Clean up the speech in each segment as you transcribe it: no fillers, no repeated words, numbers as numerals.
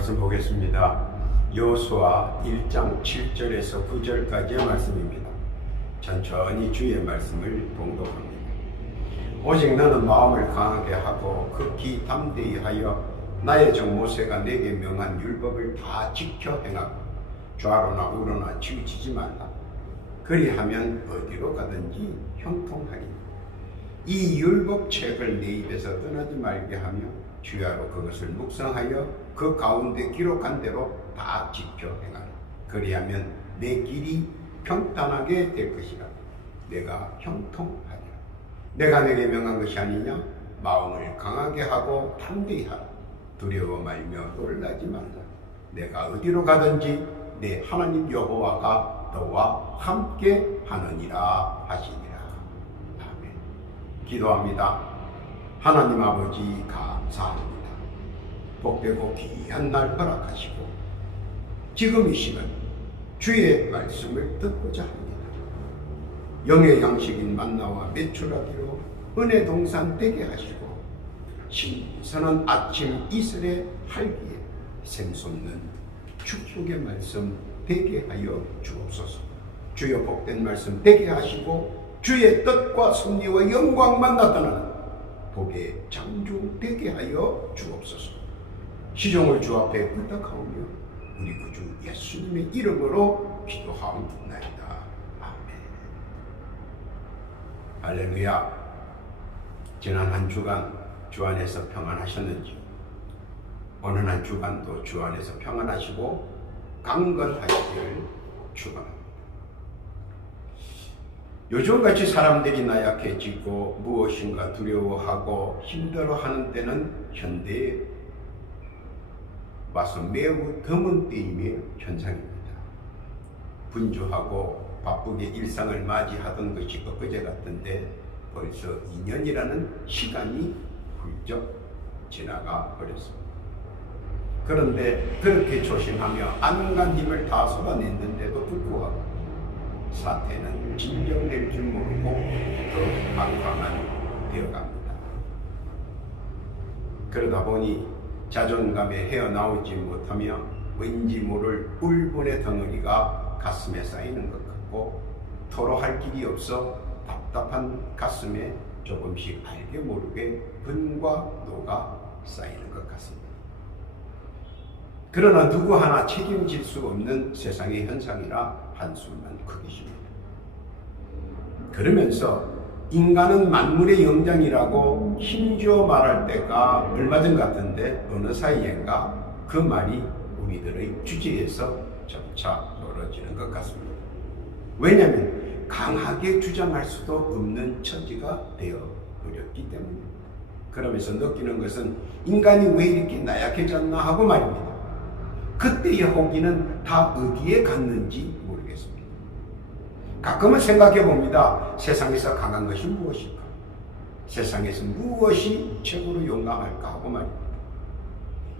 말씀 보겠습니다. 여호수아 1장 7절에서 9절까지의 말씀입니다. 천천히 주의 말씀을 봉독합니다. 오직 너는 마음을 강하게 하고 극히 담대히 하여 나의 종 모세가 내게 명한 율법을 다 지켜 행하고 좌로나 우로나 치우치지 말라. 그리하면 어디로 가든지 형통하리니 이 율법책을 내 입에서 떠나지 말게 하며 주야로 그것을 묵상하여 그 가운데 기록한 대로 다 지켜 행하라. 그리하면 내 길이 평탄하게 될 것이라. 내가 형통하리라. 내가 내게 명한 것이 아니냐? 마음을 강하게 하고 담대히 하라. 두려워 말며 놀라지 말라. 내가 어디로 가든지 내 하나님 여호와가 너와 함께 하느니라 하시니라. 아멘. 기도합니다. 하나님 아버지 감사합니다. 복되고 귀한 날 허락하시고 지금 이 시간 주의 말씀을 듣고자 합니다. 영의 양식인 만나와 메추라기로 은혜 동산 되게 하시고 신선한 아침 이슬의 활기에 샘솟는 축복의 말씀 되게 하여 주옵소서. 주의 복된 말씀 되게 하시고 주의 뜻과 섭리와 영광만 나타나는 복의 창조 되게 하여 주옵소서. 시종을 주 앞에 의탁하오며 우리 구주 예수님의 이름으로 기도하옵나이다. 아멘. 할렐루야. 지난 한 주간 주 안에서 평안하셨는지, 오늘 한 주간도 주 안에서 평안하시고 강건하시기를 축원합니다. 요즘같이 사람들이 나약해지고 무엇인가 두려워하고 힘들어하는 때는 현대에 와서 매우 드문 때임의 현상입니다. 분주하고 바쁘게 일상을 맞이하던 것이 엊그제 같은데 벌써 2년이라는 시간이 훌쩍 지나가 버렸습니다. 그런데 그렇게 조심하며 안간 힘을 다 쏟아냈는데도 불구하고 사태는 진정될 줄 모르고 더 막강한 되어갑니다. 그러다 보니 자존감에 헤어나오지 못하며 왠지 모를 울분의 덩어리가 가슴에 쌓이는 것 같고 토로할 길이 없어 답답한 가슴에 조금씩 알게 모르게 분과 노가 쌓이는 것 같습니다. 그러나 누구 하나 책임질 수 없는 세상의 현상이라 한숨만 크게 쉽니다. 그러면서 인간은 만물의 영장이라고 힘주어 말할 때가 얼마 전 같은데 어느 사이엔가 그 말이 우리들의 주제에서 점차 멀어지는 것 같습니다. 왜냐하면 강하게 주장할 수도 없는 처지가 되어버렸기 때문입니다. 그러면서 느끼는 것은 인간이 왜 이렇게 나약해졌나 하고 말입니다. 그때의 호기는 다 어디에 갔는지 모르겠습니다. 가끔은 생각해 봅니다. 세상에서 강한 것이 무엇일까? 세상에서 무엇이 최고로 용감할까 하고 말입니다.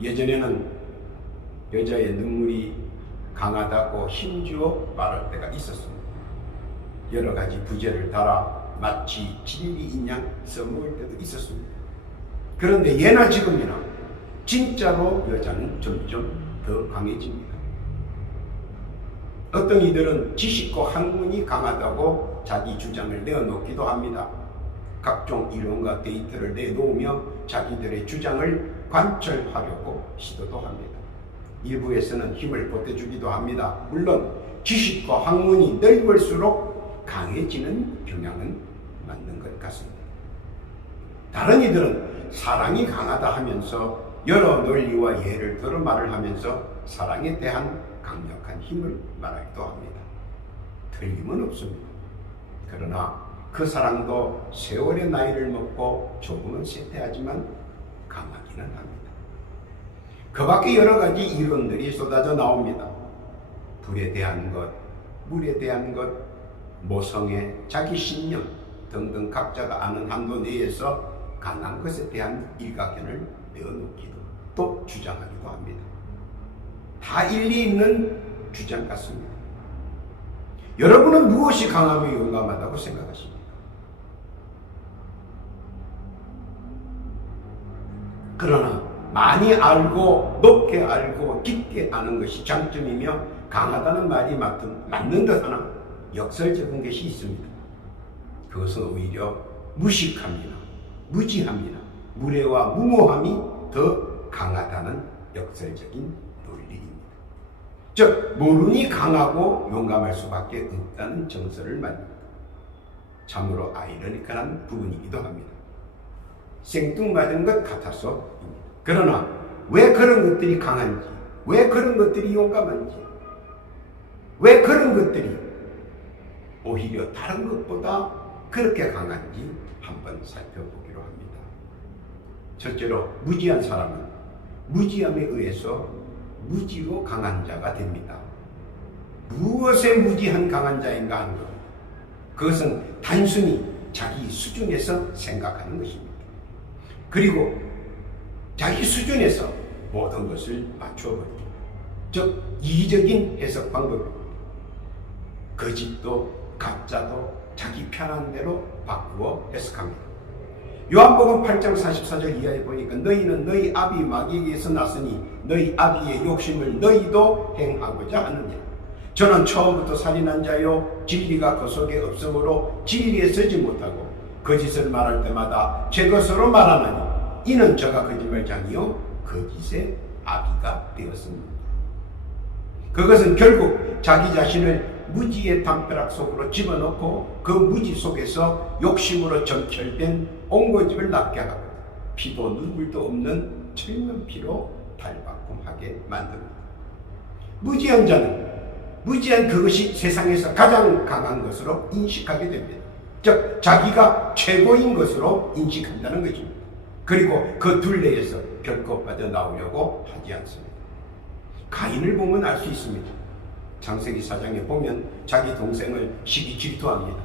예전에는 여자의 눈물이 강하다고 힘주어 말할 때가 있었습니다. 여러 가지 부제를 달아 마치 진리인 양 써먹을 때도 있었습니다. 그런데 예나 지금이나 진짜로 여자는 점점 더 강해집니다. 어떤 이들은 지식과 학문이 강하다고 자기 주장을 내어놓기도 합니다. 각종 이론과 데이터를 내놓으며 자기들의 주장을 관철하려고 시도도 합니다. 일부에서는 힘을 보태주기도 합니다. 물론 지식과 학문이 넓을수록 강해지는 경향은 맞는 것 같습니다. 다른 이들은 사랑이 강하다 하면서 여러 논리와 예를 들어 말을 하면서 사랑에 대한 강력한 힘을 말하기도 합니다. 틀림은 없습니다. 그러나 그 사랑도 세월의 나이를 먹고 조금은 쇠퇴하지만 강하기는 합니다. 그 밖에 여러 가지 이론들이 쏟아져 나옵니다. 불에 대한 것, 물에 대한 것, 모성애, 자기 신념 등등 각자가 아는 한도 내에서 강한 것에 대한 일가견을 내어놓기도 또 주장하기도 합니다. 다 일리 있는 주장 같습니다. 여러분은 무엇이 강하며 용감하다고 생각하십니까? 그러나 많이 알고 높게 알고 깊게 아는 것이 장점이며 강하다는 말이 맞는 듯 하나 역설적인 것이 있습니다. 그것은 오히려 무식합니다. 무지합니다. 무례와 무모함이 더 강하다는 역설적인 논리입니다. 즉 모르니 강하고 용감할 수밖에 없다는 정설을 말합니다. 참으로 아이러니컬한 부분이기도 합니다. 생뚱맞은 것 같아서입니다. 그러나 왜 그런 것들이 강한지, 왜 그런 것들이 용감한지, 왜 그런 것들이 오히려 다른 것보다 그렇게 강한지 한번 살펴보기로 합니다. 첫째로 무지한 사람은 무지함에 의해서 무지로 강한 자가 됩니다. 무엇에 무지한 강한 자인가 하는 것, 그것은 단순히 자기 수준에서 생각하는 것입니다. 그리고 자기 수준에서 모든 것을 맞춰버립니다. 즉 이기적인 해석 방법입니다. 거짓도 가짜도 자기 편한 대로 바꾸어 해석합니다. 요한복음 8장 44절 이하에 보니까 너희는 너희 아비 마귀에게서 났으니 너희 아비의 욕심을 너희도 행하고자 하느냐. 저는 처음부터 살인한 자요 진리가 그 속에 없으므로 진리에 서지 못하고 거짓을 말할 때마다 제 것으로 말하나니 이는 저가 거짓말장이요 거짓의 아비가 되었습니다. 그것은 결국 자기 자신을 무지의 담벼락 속으로 집어넣고 그 무지 속에서 욕심으로 점철된 옹고집을 낳게 하고 피도 눈물도 없는 철면피로 달바꿈하게 만듭니다. 무지한 자는 무지한 그것이 세상에서 가장 강한 것으로 인식하게 됩니다. 즉 자기가 최고인 것으로 인식한다는 것입니다. 그리고 그 둘레에서 결코 빠져나오려고 하지 않습니다. 가인을 보면 알 수 있습니다. 창세기 4장에 보면 자기 동생을 시기 질투합니다.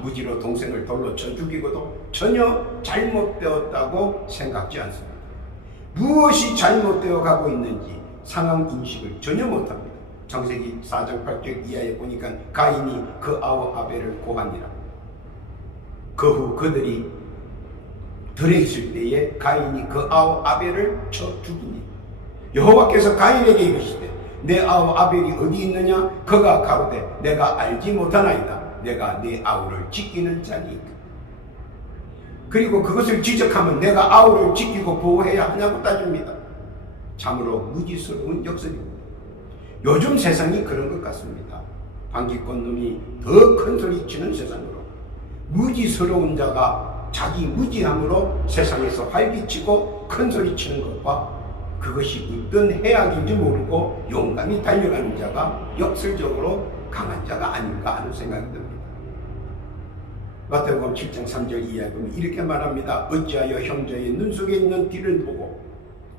무지로 동생을 돌로 쳐 죽이고도 전혀 잘못되었다고 생각지 않습니다. 무엇이 잘못되어 가고 있는지 상황 인식을 전혀 못합니다. 창세기 4장 8절 이하에 보니까 가인이 그 아우 아벨을 고하니라. 그 후 그들이 들에 있을 때에 가인이 그 아우 아벨을 쳐 죽이니 여호와께서 가인에게 이르시되 내 아우 아벨이 어디 있느냐? 그가 가로되 내가 알지 못하나이다. 내가 내 아우를 지키는 자니까. 그리고 그것을 지적하면 내가 아우를 지키고 보호해야 하냐고 따집니다. 참으로 무지스러운 역설입니다. 요즘 세상이 그런 것 같습니다. 방귀꽃 놈이 더 큰 소리 치는 세상으로 무지스러운 자가 자기 무지함으로 세상에서 활기치고 큰 소리 치는 것과 그것이 어떤 해악인지 모르고 용감히 달려가는 자가 역설적으로 강한 자가 아닌가 하는 생각이 듭니다. 마태복음 7장 3절 이하에 보면 이렇게 말합니다. 어찌하여 형제의 눈 속에 있는 띠를 보고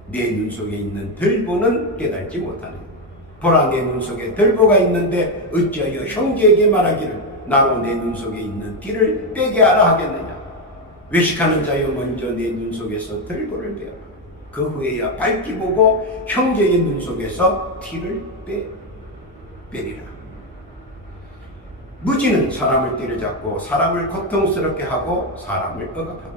내 눈 속에 있는 들보는 깨달지 못하느냐. 보라 내 눈 속에 들보가 있는데 어찌하여 형제에게 말하기를 나로 내 눈 속에 있는 띠를 빼게 하라 하겠느냐. 외식하는 자여 먼저 내 눈 속에서 들보를 빼어라. 그 후에야 밝기 보고 형제의 눈 속에서 티를 빼리라. 무지는 사람을 때려잡고 사람을 고통스럽게 하고 사람을 억압합니다.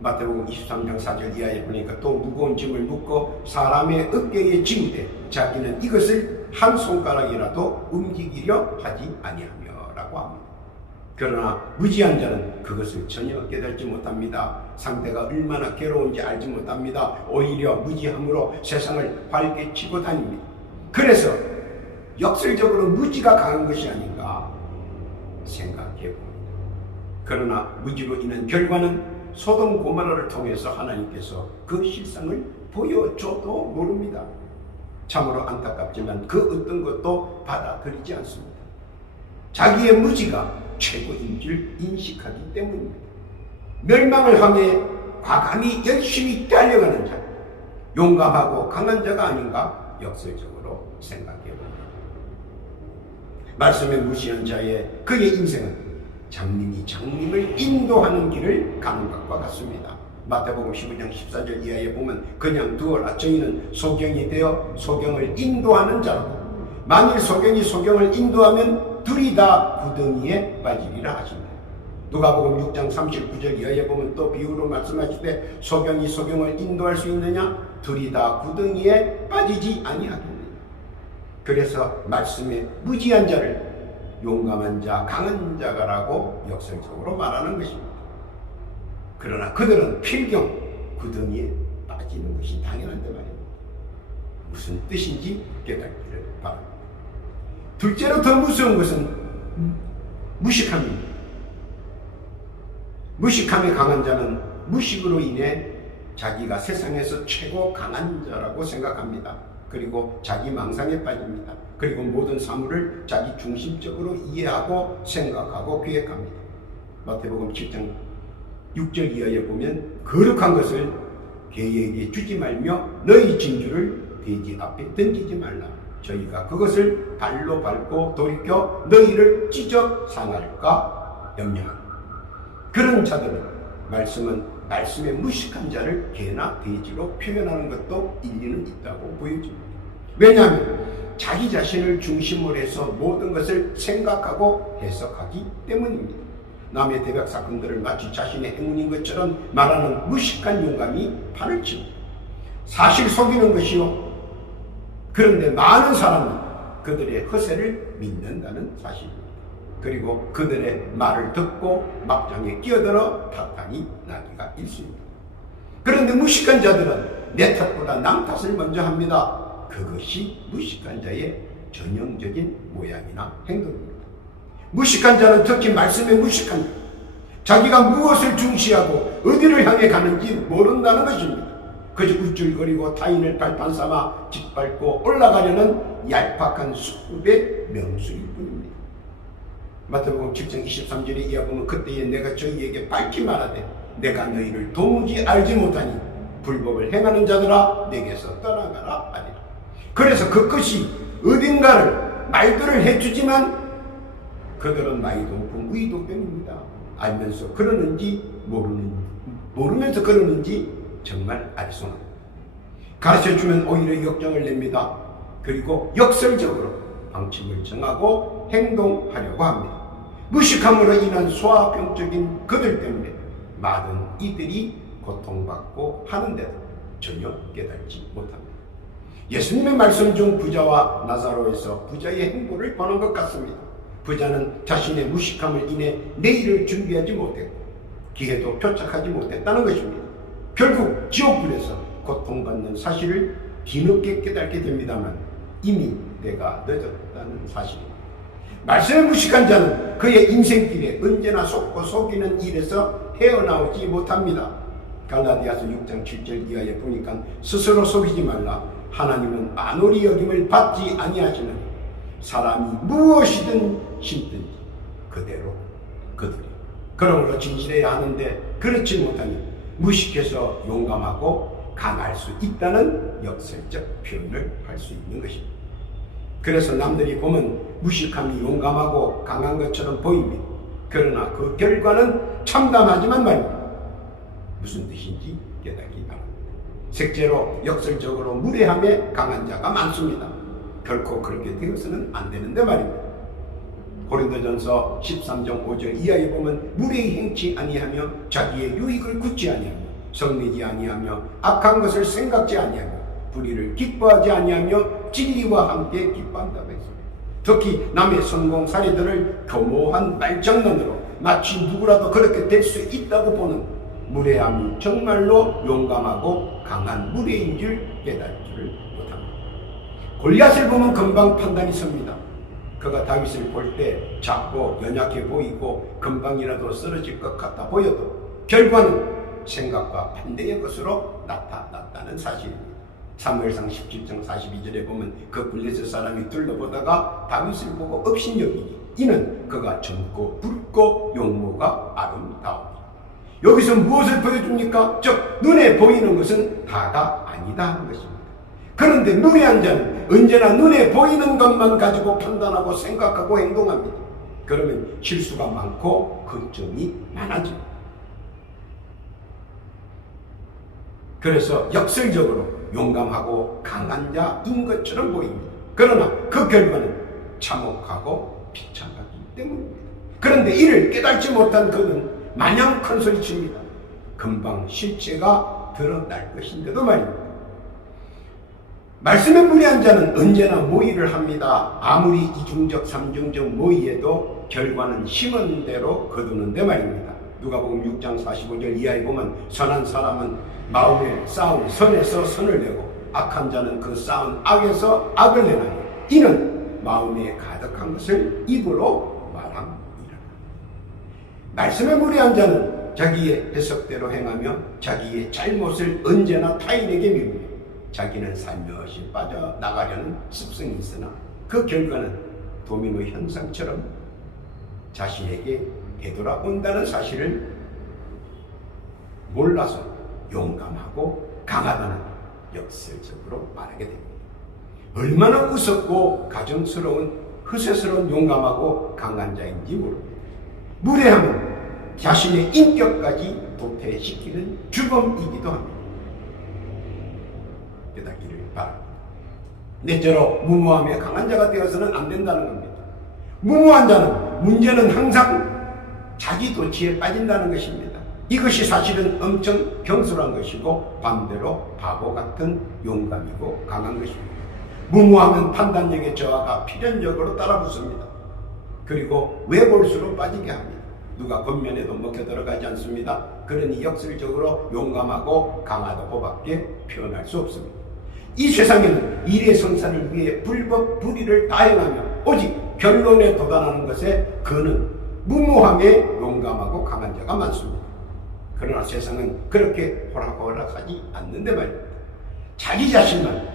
마태복음 23장 4절 이하에 보니까 또 무거운 짐을 묶고 사람의 어깨에 지우되 자기는 이것을 한 손가락이라도 움직이려 하지 아니하며 라고 합니다. 그러나 무지한 자는 그것을 전혀 깨닫지 못합니다. 상대가 얼마나 괴로운지 알지 못합니다. 오히려 무지함으로 세상을 활개치고 다닙니다. 그래서 역설적으로 무지가 강한 것이 아닌가 생각해 봅니다. 그러나 무지로 인한 결과는 소돔 고모라를 통해서 하나님께서 그 실상을 보여줘도 모릅니다. 참으로 안타깝지만 그 어떤 것도 받아들이지 않습니다. 자기의 무지가 최고인 줄 인식하기 때문입니다. 멸망을 향해 과감히 열심히 달려가는 자, 용감하고 강한 자가 아닌가 역설적으로 생각해 봅니다. 말씀에 무시한 자의 그의 인생은 장님이 장님을 인도하는 길을 가는 것과 같습니다. 마태복음 15장 14절 이하에 보면 그냥 두어라. 저희는 소경이 되어 소경을 인도하는 자라고. 만일 소경이 소경을 인도하면 둘이 다 구덩이에 빠지리라 하십니다. 누가복음 6장 39절 이하에 보면 또 비유로 말씀하시되 소경이 소경을 인도할 수 있느냐? 둘이 다 구덩이에 빠지지 아니하겠느냐. 그래서 말씀에 무지한 자를 용감한 자, 강한 자가라고 역설적으로 말하는 것입니다. 그러나 그들은 필경 구덩이에 빠지는 것이 당연한데 말입니다. 무슨 뜻인지 깨닫기를 바랍니다. 둘째로 더 무서운 것은 무식함입니다. 무식함에 강한 자는 무식으로 인해 자기가 세상에서 최고 강한 자라고 생각합니다. 그리고 자기 망상에 빠집니다. 그리고 모든 사물을 자기 중심적으로 이해하고 생각하고 계획합니다. 마태복음 7장 6절 이하에 보면 거룩한 것을 개에게 주지 말며 너희 진주를 돼지 앞에 던지지 말라. 저희가 그것을 발로 밟고 돌이켜 너희를 찢어 상할까 염려하라. 그런 자들은 말씀의 무식한 자를 개나 돼지로 표현하는 것도 일리는 있다고 보여집니다. 왜냐하면 자기 자신을 중심으로 해서 모든 것을 생각하고 해석하기 때문입니다. 남의 대박 사건들을 마치 자신의 행운인 것처럼 말하는 무식한 용감이 판을 칩니다. 사실 속이는 것이요. 그런데 많은 사람이 그들의 허세를 믿는다는 사실입니다. 그리고 그들의 말을 듣고 막장에 끼어들어 탓하니 나기가 일쑤입니다. 그런데 무식한 자들은 내 탓보다 남 탓을 먼저 합니다. 그것이 무식한 자의 전형적인 모양이나 행동입니다. 무식한 자는 특히 말씀에 무식한 자, 자기가 무엇을 중시하고 어디를 향해 가는지 모른다는 것입니다. 그저 우쭐거리고 타인을 발판 삼아 짓밟고 올라가려는 얄팍한 수급의 명수일 뿐입니다. 마태복음 7장 23절에 이어보면 그때에 내가 저희에게 밝히 말하되 내가 너희를 도무지 알지 못하니 불법을 행하는 자들아 내게서 떠나가라 하리라. 그래서 그것이 어딘가를 말들을 해주지만 그들은 나이도 없고 의도병입니다. 알면서 그러는지 모르면서 그러는지 정말 아리송합니다. 가르쳐주면 오히려 역정을 냅니다. 그리고 역설적으로 방침을 정하고 행동하려고 합니다. 무식함으로 인한 소아병적인 그들 때문에 많은 이들이 고통받고 하는데도 전혀 깨닫지 못합니다. 예수님의 말씀 중 부자와 나사로에서 부자의 행보를 보는 것 같습니다. 부자는 자신의 무식함을 인해 내일을 준비하지 못했고 기회도 표착하지 못했다는 것입니다. 결국 지옥불에서 고통받는 사실을 뒤늦게 깨닫게 됩니다만 이미 때가 늦었다는 사실입니다. 말씀에 무식한 자는 그의 인생길에 언제나 속고 속이는 일에서 헤어나오지 못합니다. 갈라디아서 6장 7절 이하에 보니까 스스로 속이지 말라. 하나님은 만홀히 여김을 받지 아니하시느니 사람이 무엇이든 심든지 그대로 그들이 그러므로 진실해야 하는데 그렇지 못하니 무식해서 용감하고 강할 수 있다는 역설적 표현을 할 수 있는 것입니다. 그래서 남들이 보면 무식함이 용감하고 강한 것처럼 보입니다. 그러나 그 결과는 참담하지만 말입니다. 무슨 뜻인지 깨닫기 바랍니다. 셋째로 역설적으로 무례함에 강한 자가 많습니다. 결코 그렇게 되어서는 안 되는데 말입니다. 고린도전서 13장 5절 이하에 보면 무례히 행치 아니하며 자기의 유익을 굳지 아니하며 성내지 아니하며 악한 것을 생각지 아니하며 불의를 기뻐하지 아니하며 진리와 함께 기뻐한다고 했습니다. 특히 남의 성공 사례들을 교모한 말장난으로 마치 누구라도 그렇게 될 수 있다고 보는 무례함이 정말로 용감하고 강한 무례인 줄 깨닫지를 못합니다. 골리앗을 보면 금방 판단이 섭니다. 그가 다윗을 볼 때 작고 연약해 보이고 금방이라도 쓰러질 것 같아 보여도 결과는 생각과 반대의 것으로 나타났다는 사실입니다. 사무엘상 17장 42절에 보면 그 블레셋 사람이 둘러보다가 다윗을 보고 업신여기니 이는 그가 젊고 붉고 용모가 아름다우니. 여기서 무엇을 보여줍니까? 즉 눈에 보이는 것은 다가 아니다 하는 것입니다. 그런데 무례한 자는 언제나 눈에 보이는 것만 가지고 판단하고 생각하고 행동합니다. 그러면 실수가 많고 걱정이 많아집니다. 그래서 역설적으로 용감하고 강한 자인 것처럼 보입니다. 그러나 그 결과는 참혹하고 비참하기 때문입니다. 그런데 이를 깨닫지 못한 그는 마냥 큰 소리칩니다. 금방 실체가 드러날 것인데도 말입니다. 말씀에 무리한 자는 언제나 모의를 합니다. 아무리 이중적 삼중적 모의에도 결과는 심은 대로 거두는데 말입니다. 누가복음 6장 45절 이하에 보면 선한 사람은 마음에 쌓은 선에서 선을 내고 악한 자는 그 쌓은 악에서 악을 내나니 이는 마음에 가득한 것을 입으로 말함이라. 말씀에 무리한 자는 자기의 해석대로 행하며 자기의 잘못을 언제나 타인에게 미루며 자기는 살며시 빠져나가려는 습성이 있으나 그 결과는 도미노 현상처럼 자신에게 되돌아온다는 사실을 몰라서 용감하고 강하다는 역설적으로 말하게 됩니다. 얼마나 우습고 가정스러운 허세스러운 용감하고 강한 자인지 모릅니다. 무례함은 자신의 인격까지 도태시키는 주범이기도 합니다. 깨닫기를 바랍니다. 넷째로 무모함에 강한 자가 되어서는 안 된다는 겁니다. 무모한 자는 문제는 항상 자기 도취에 빠진다는 것입니다. 이것이 사실은 엄청 경솔한 것이고 반대로 바보 같은 용감이고 강한 것입니다. 무모하면 판단력의 저하가 필연적으로 따라붙습니다. 그리고 외골수로 빠지게 합니다. 누가 겉면에도 먹혀 들어가지 않습니다. 그러니 역설적으로 용감하고 강하다고밖에 표현할 수 없습니다. 이 세상에는 일의 성사를 위해 불법 불의를 다행하며 오직 결론에 도달하는 것에 그는 무모함에 용감하고 강한 자가 많습니다. 그러나 세상은 그렇게 호락호락하지 않는데 말입니다. 자기 자신만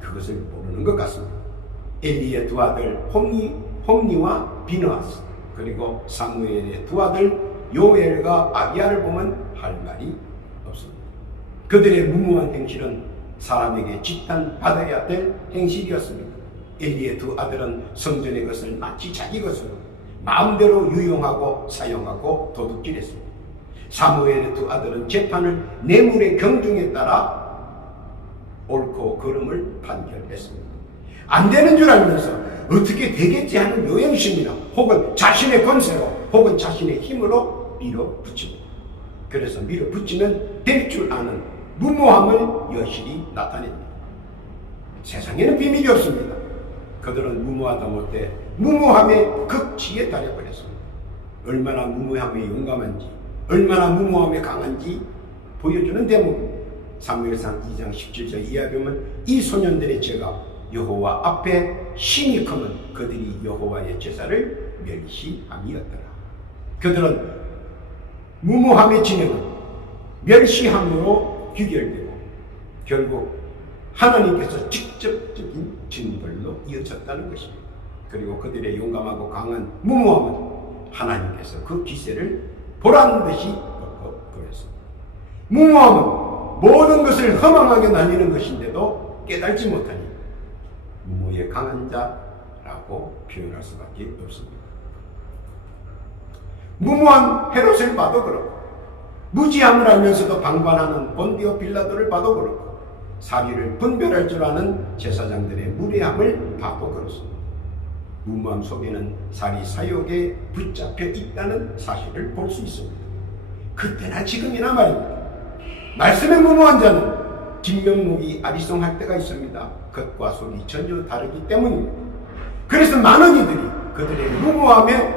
그것을 모르는 것 같습니다. 엘리의 두 아들 홈니와 비느하스 그리고 사무엘의 두 아들 요엘과 아비야를 보면 할 말이 없습니다. 그들의 무모한 행실은 사람에게 지탄받아야 될 행실이었습니다. 엘리의 두 아들은 성전의 것을 마치 자기 것으로 마음대로 유용하고 사용하고 도둑질했습니다. 사무엘의 두 아들은 재판을 뇌물의 경중에 따라 옳고 그름을 판결했습니다. 안 되는 줄 알면서 어떻게 되겠지 하는 요행심이나 혹은 자신의 권세로 혹은 자신의 힘으로 밀어붙입니다. 그래서 밀어붙이면 될 줄 아는 무모함을 여실히 나타냅니다. 세상에는 비밀이 없습니다. 그들은 무모하다 못해 무모함의 극치에 달해버렸습니다. 얼마나 무모함에 용감한지 얼마나 무모함에 강한지 보여주는 대목입니다. 사무엘상 2장 17절 이하에 보면 이 소년들의 죄가 여호와 앞에 심히 크면 그들이 여호와의 제사를 멸시함이었더라. 그들은 무모함의 진행은 멸시함으로 귀결되고 결국 하나님께서 직접적인 징벌로 이어졌다는 것입니다. 그리고 그들의 용감하고 강한 무모함은 하나님께서 그 기세를 보란듯이 꺾어버렸습니다. 무모함은 모든 것을 허망하게 날리는 것인데도 깨달지 못하니 무모에 강한 자라고 표현할 수밖에 없습니다. 무모한 헤롯을 봐도 그렇고 무지함을 알면서도 방관하는 본디오 빌라도를 봐도 그렇고 사리를 분별할 줄 아는 제사장들의 무례함을 봐도 그렇습니다. 무모함 속에는 사리 사욕에 붙잡혀 있다는 사실을 볼 수 있습니다. 그때나 지금이나 말입니다. 말씀에 무모한 자는 진면목이 아리송할 때가 있습니다. 겉과 속이 전혀 다르기 때문입니다. 그래서 많은 이들이 그들의 무모함에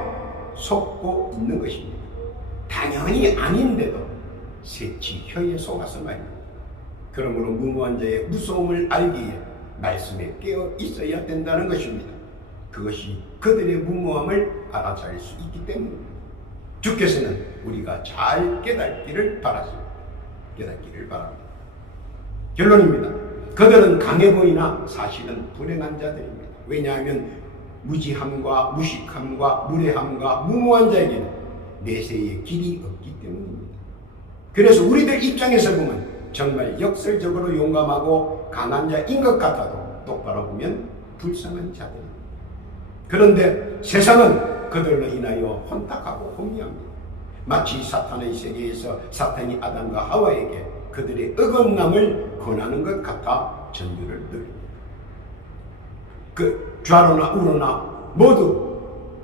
속고 있는 것입니다. 당연히 아닌데도 새치 혀에 속아서 말입니다. 그러므로 무모한 자의 무서움을 알기에 말씀에 깨어 있어야 된다는 것입니다. 그것이 그들의 무모함을 알아차릴 수 있기 때문입니다. 주께서는 우리가 잘 깨닫기를 바랍니다. 결론입니다. 그들은 강해 보이나 사실은 불행한 자들입니다. 왜냐하면 무지함과 무식함과 무례함과 무모한 자에게는 내세의 길이 없기 때문입니다. 그래서 우리들 입장에서 보면 정말 역설적으로 용감하고 강한 자인 것 같아도 똑바로 보면 불쌍한 자들입니다. 그런데 세상은 그들로 인하여 혼탁하고 혼미합니다. 마치 사탄의 세계에서 사탄이 아담과 하와에게 그들의 어긋남을 권하는 것 같아 전율을 늘립니다. 그 좌로나 우로나 모두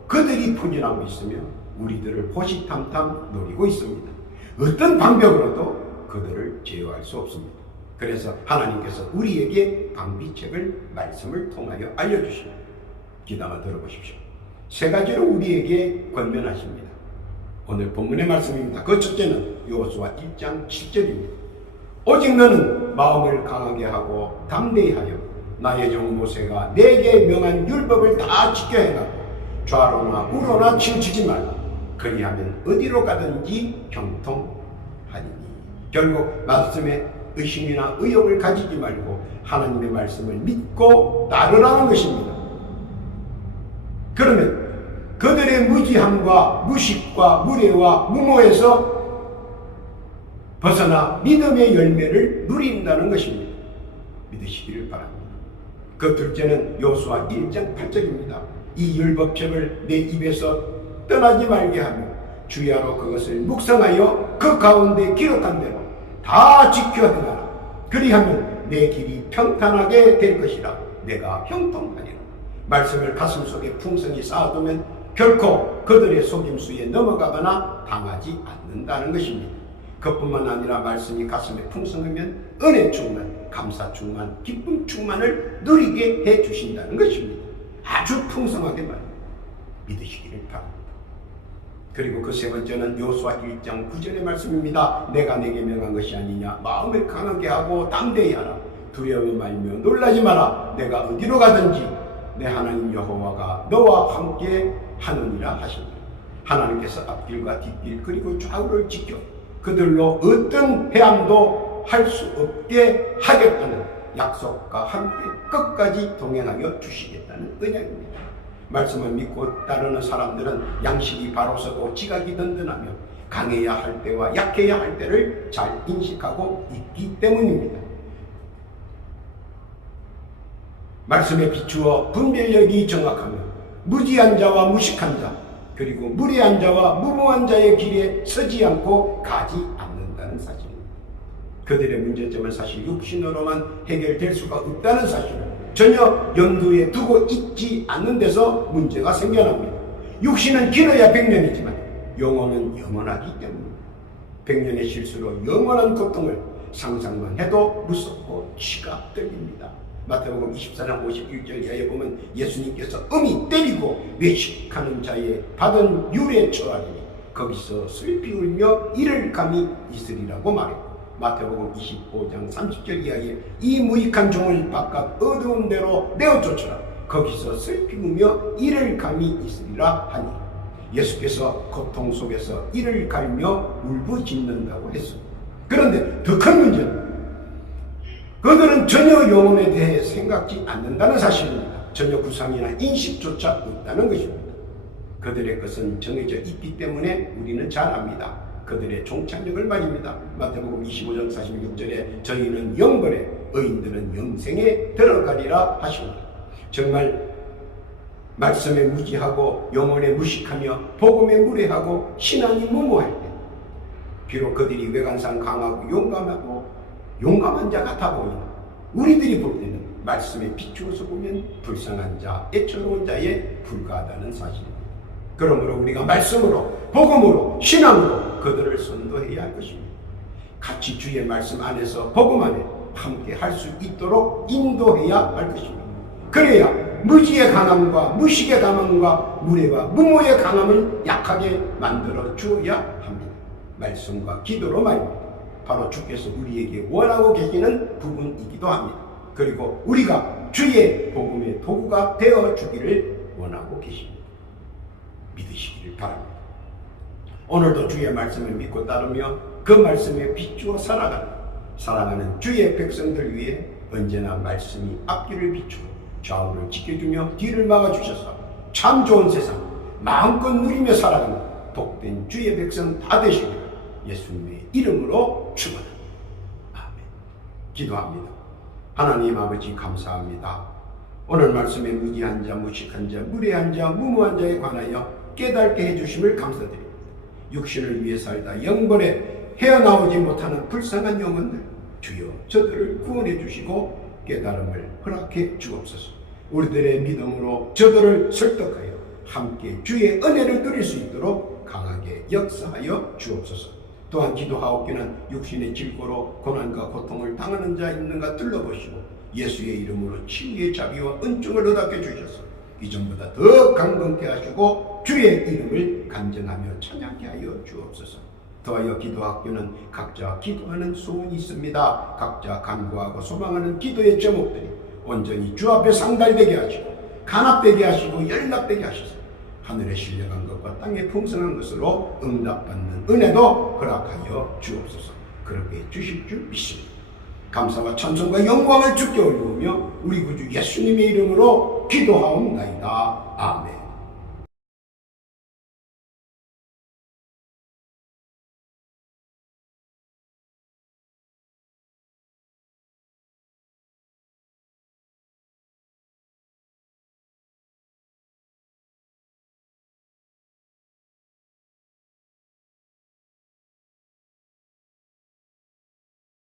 그들이 포진하고 있으며 우리들을 호시탐탐 노리고 있습니다. 어떤 방법으로도 그들을 제어할 수 없습니다. 그래서 하나님께서 우리에게 방비책을 말씀을 통하여 알려주십니다. 귀담아 들어보십시오. 세 가지로 우리에게 권면하십니다. 오늘 본문의 말씀입니다. 그 첫째는 여호수아 1장 7절입니다. 오직 너는 마음을 강하게 하고 담대히 하여 나의 종 모세가 내게 명한 율법을 다 지켜야 행하고 좌로나 우로나 치우치지 말라. 그리하면 어디로 가든지 형통하리니. 결국 말씀에 의심이나 의욕을 가지지 말고 하나님의 말씀을 믿고 따르라는 것입니다. 그러면 그들의 무지함과 무식과 무례와 무모에서 벗어나 믿음의 열매를 누린다는 것입니다. 믿으시기를 바랍니다. 그 둘째는 여호수아 1장 8절입니다. 이 율법책을 내 입에서 떠나지 말게 하며 주야로 그것을 묵상하여 그 가운데 기록한 대로 다 지켜 행하라. 그리하면 내 길이 평탄하게 될 것이라. 내가 형통하리라. 말씀을 가슴 속에 풍성히 쌓아두면 결코 그들의 속임수에 넘어가거나 당하지 않는다는 것입니다. 그뿐만 아니라 말씀이 가슴에 풍성하면 은혜 충만, 감사 충만, 기쁨 충만을 누리게 해주신다는 것입니다. 아주 풍성하게 말입니다. 믿으시기를 바랍니다. 그리고 그 세 번째는 여호수아 1장 9절의 말씀입니다. 내가 내게 명한 것이 아니냐. 마음을 강하게 하고 담대히 하라. 두려워 말며 놀라지 마라. 내가 어디로 가든지 내 하나님 여호와가 너와 함께 하느니라 하십니다. 하나님께서 앞길과 뒷길 그리고 좌우를 지켜 그들로 어떤 해함도 할 수 없게 하겠다는 약속과 함께 끝까지 동행하여 주시겠다는 언약입니다. 말씀을 믿고 따르는 사람들은 양식이 바로 서고 지각이 든든하며 강해야 할 때와 약해야 할 때를 잘 인식하고 있기 때문입니다. 말씀에 비추어 분별력이 정확하며 무지한 자와 무식한 자 그리고 무례한 자와 무모한 자의 길에 서지 않고 가지 않는다는 사실입니다. 그들의 문제점은 사실 육신으로만 해결될 수가 없다는 사실을 전혀 염두에 두고 있지 않는 데서 문제가 생겨납니다. 육신은 길어야 100년이지만 영혼은 영원하기 때문입니다. 100년의 실수로 영원한 고통을 상상만 해도 무섭고 치가 떨립니다. 마태복음 24장 51절 이하에 보면 예수님께서 음이 때리고 외식하는 자의 받은 율에 처하리니 거기서 슬피 울며 이를 감히 있으리라고 말했고, 마태복음 25장 30절 이하에 이 무익한 종을 바깥 어두운 데로 내어 쫓으라. 거기서 슬피 울며 이를 감히 있으리라 하니, 예수께서 고통 속에서 이를 갈며 울부짖는다고 했습니다. 그런데 더 큰 문제는 그들은 전혀 영혼에 대해 생각지 않는다는 사실입니다. 전혀 구상이나 인식조차 없다는 것입니다. 그들의 것은 정해져 있기 때문에 우리는 잘 압니다. 그들의 종착역을 말입니다. 마태복음 25장 46절에 저희는 영벌에 의인들은 영생에 들어가리라 하십니다. 정말 말씀에 무지하고 영혼에 무식하며 복음에 무례하고 신앙이 무모할 때 비록 그들이 외관상 강하고 용감한 자 같아 보이나 우리들이 볼 때는 말씀에 비추어서 보면 불쌍한 자, 애처로운 자에 불과하다는 사실입니다. 그러므로 우리가 말씀으로, 복음으로, 신앙으로 그들을 선도해야 할 것입니다. 같이 주의 말씀 안에서 복음 안에 함께 할 수 있도록 인도해야 할 것입니다. 그래야 무지의 강함과 무식의 강함과 무례와 무모의 강함을 약하게 만들어 주어야 합니다. 말씀과 기도로 말입니다. 바로 주께서 우리에게 원하고 계시는 부분이기도 합니다. 그리고 우리가 주의 복음의 도구가 되어 주기를 원하고 계십니다. 믿으시기를 바랍니다. 오늘도 주의 말씀을 믿고 따르며 그 말씀에 비추어 살아가는 주의 백성들 위해 언제나 말씀이 앞길을 비추어 좌우를 지켜주며 뒤를 막아주셔서 참 좋은 세상 마음껏 누리며 살아가는 복된 주의 백성 다 되시기를 예수님의 이름으로 축원합니다. 아멘. 기도합니다. 하나님 아버지 감사합니다. 오늘 말씀에 무지한 자, 무식한 자, 무례한 자, 무모한 자에 관하여 깨닫게 해주심을 감사드립니다. 육신을 위해 살다 영벌에 헤어나오지 못하는 불쌍한 영혼들 주여 저들을 구원해 주시고 깨달음을 허락해 주옵소서. 우리들의 믿음으로 저들을 설득하여 함께 주의 은혜를 누릴 수 있도록 강하게 역사하여 주옵소서. 또한 기도하옵기는 육신의 질고로 고난과 고통을 당하는 자 있는가 둘러보시고 예수의 이름으로 치유의 자비와 은총을 얻게 주셔서 이전보다 더 강건케 하시고 주의 이름을 간증하며 찬양케 하여 주옵소서. 더하여 기도학교는 각자 기도하는 소원이 있습니다. 각자 간구하고 소망하는 기도의 제목들이 온전히 주 앞에 상달되게 하시고 간합되게 하시고 연락되게 하셔서 하늘에 신령한 것과 땅에 풍성한 것으로 응답받는 은혜도 허락하여 주옵소서. 그렇게 주실 줄 믿습니다. 감사와 찬송과 영광을 주께 올리우며 우리 구주 예수님의 이름으로 기도하옵나이다. 아멘.